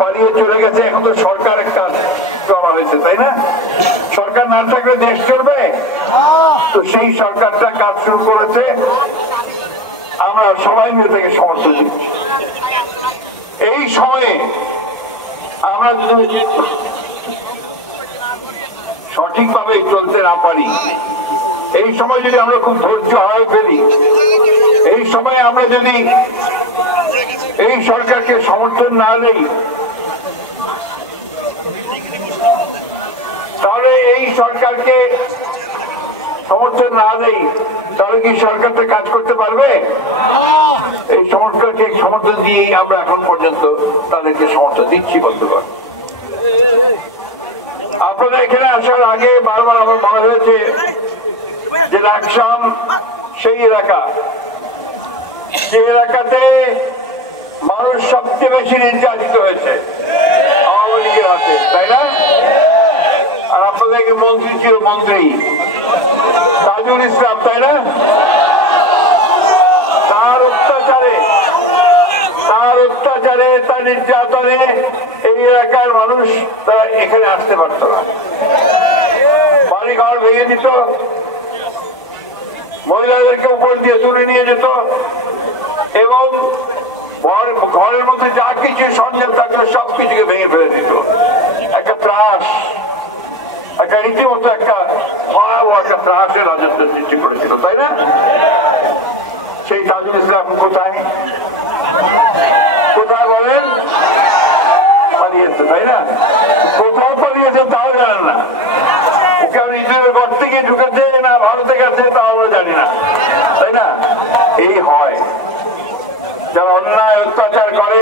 পালিয়ে চলে গেছে, এখন তো সরকার একটা করা হয়েছে, তাই না? সরকার না থাকলে দেশ চলবে? তো সেই সরকারটা কাজ শুরু করেছে, আমরা সবাই মিলে থেকে সমর্থন দিচ্ছি। এই সময়ে আমরা যদি সঠিকভাবে চলতে না পারি, এই সময় যদি আমরা খুব ধৈর্য হারিয়ে ফেলি, এই সময় আমরা যদি এই সরকারকে সমর্থন না দেই, তাহলে এই সরকারকে সমর্থন না দেই, তাহলে কি সরকারটা কাজ করতে পারবে? এই সরকারকে সমর্থন দিয়েই আমরা এখন পর্যন্ত তাদেরকে সমর্থন দিচ্ছি বলতে পারি। আপনাদের এখানে আসার আগে বারবার আমার মনে হয়েছে যে লাকসাম সেই এলাকা, যে এলাকাতে মানুষ সবচেয়ে বেশি নির্যাতিত হয়েছে আওয়ামী লীগের হাতে, তাই না? আর আপনাদেরকে মন্ত্রী ছিল, মন্ত্রী তাজুল ইসলাম, তাই না? তার অত্যাচারে, তার নির্যাতনে এই এলাকার মানুষ তারা এখানে আসতে পারত না। বাড়ি ঘর ভেঙে দিত, মহিলাদেরকে উপর দিয়ে তুলে নিয়ে যেত এবং ঘরের মধ্যে যা কিছু সঞ্চয় থাকলে সবকিছুকে ভেঙে ফেলে দিত। একটা ত্রাস, একটা রীতিমতো একটা ভয়াবহ একটা ত্রাসের রাজত্ব সৃষ্টি করেছিল, তাই না? সেই তাজুল ইসলাম কোথায় কোথায় বলেন? পালিয়েছে, তাই না? কোথাও পালিয়েছে তাও জানেন না। ওকে আমি ইসরায়েলের ঘর থেকে ঢুকেছে না ভারতে গেছে তাও আমরা জানি না, তাই না? এই হয়, যারা অন্যায় অত্যাচার করে,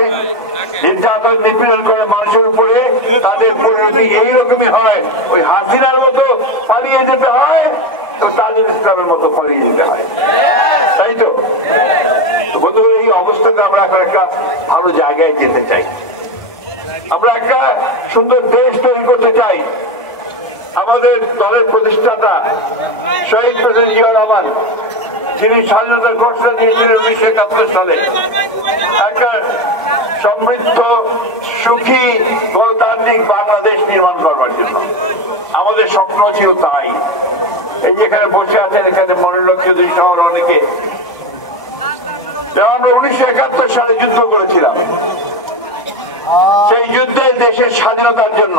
নির্যাতন নিপীড়ন করে মানুষের উপরে, তাদের পরিণতি এইরকমই হয়। ওই হাসিনার মতো পালিয়ে যেতে হয়, তো তাজুল ইসলামের মতো পালিয়ে যেতে হয়, তাই তো? বন্ধুরা, এই অবস্থাতে আমরা এখন একটা ভালো জায়গায় যেতে চাই, আমরা একটা সুন্দর দেশ তৈরি করতে চাই। আমাদের দলের প্রতিষ্ঠাতা শহীদ প্রেসিডেন্ট জিয়া রহমান, যিনি স্বাধীনতার ঘোষণা দিয়েছিলেন 1971 সালে, একটা সমৃদ্ধ সুখী গণতান্ত্রিক বাংলাদেশ নির্মাণ করবার জন্য। আমাদের স্বপ্ন ছিল তাই। এই যেখানে বসে আছেন, এখানে মনিরুল চৌধুরী সহ অনেকে, আমরা 1971 সালে যুদ্ধ করেছিলাম, সেই যুদ্ধে দেশের স্বাধীনতার জন্য,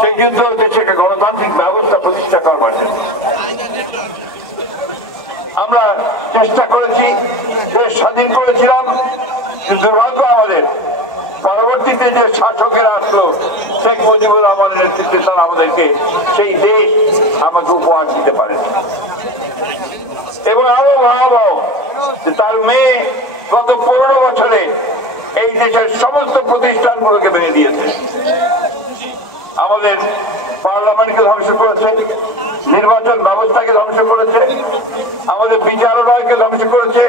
সেই যুদ্ধ দেশে একটা গণতান্ত্রিক ব্যবস্থা প্রতিষ্ঠা করবার জন্য আমরা চেষ্টা করেছি, দেশ স্বাধীন করেছিলাম। দুর্ভাগ্য আমাদের, পরবর্তীতে যে শাসকেরা আসলো শেখ মুজিবুর রহমানের নেতৃত্বে, তারা আমাদেরকে সেই দেশ আমাকে উপহার দিতে পারেন। এবং আরো ভয়াবহ, তার মেয়ে গত 15 বছরে এই দেশের সমস্ত প্রতিষ্ঠানগুলোকে ভেঙে দিয়েছে। আমাদের পার্লামেন্টকে ধ্বংস করেছে, নির্বাচন ব্যবস্থাকে ধ্বংস করেছে, আমাদের বিচারালয়কে ধ্বংস করেছে,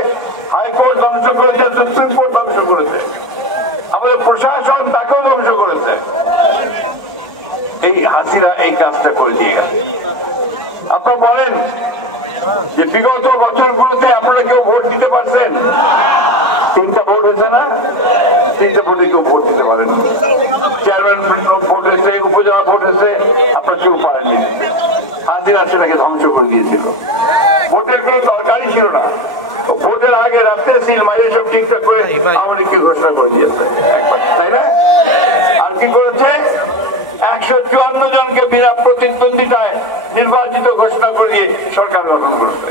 হাইকোর্ট ধ্বংস করেছে, সুপ্রিম কোর্ট ধ্বংস করেছে, আমাদের প্রশাসন তাকেও ধ্বংস করেছে। এই হাসিনা এই কাজটা করে দিয়ে গেছে। আপনারা বলেন যে বিগত বছরগুলোতে আপনারা কেউ ভোট দিতে পারছেন? 3টা ভোট হয়েছে না? 3টে ভোটে কেউ ভোট দিতে পারেন, চেয়ারম্যান ভোট হয়েছে, উপজেলা ভোট হয়েছে, আপনারা কেউ পারেননি। হাসিনা সেটাকে ধ্বংস করে দিয়েছিল। ভোটের কোনো দরকারই ছিল না, ভোটের আগে রাত্রে সিল মাইরে সব ঠিকঠাক করে আমাদেরকে ঘোষণা করে দিয়েছে একবার, তাই না? আর কি করেছে? 154 জনকে বিনা প্রতিদ্বন্দ্বিতায় নির্বাচিত ঘোষণা করে দিয়ে সরকার গঠন করেছে।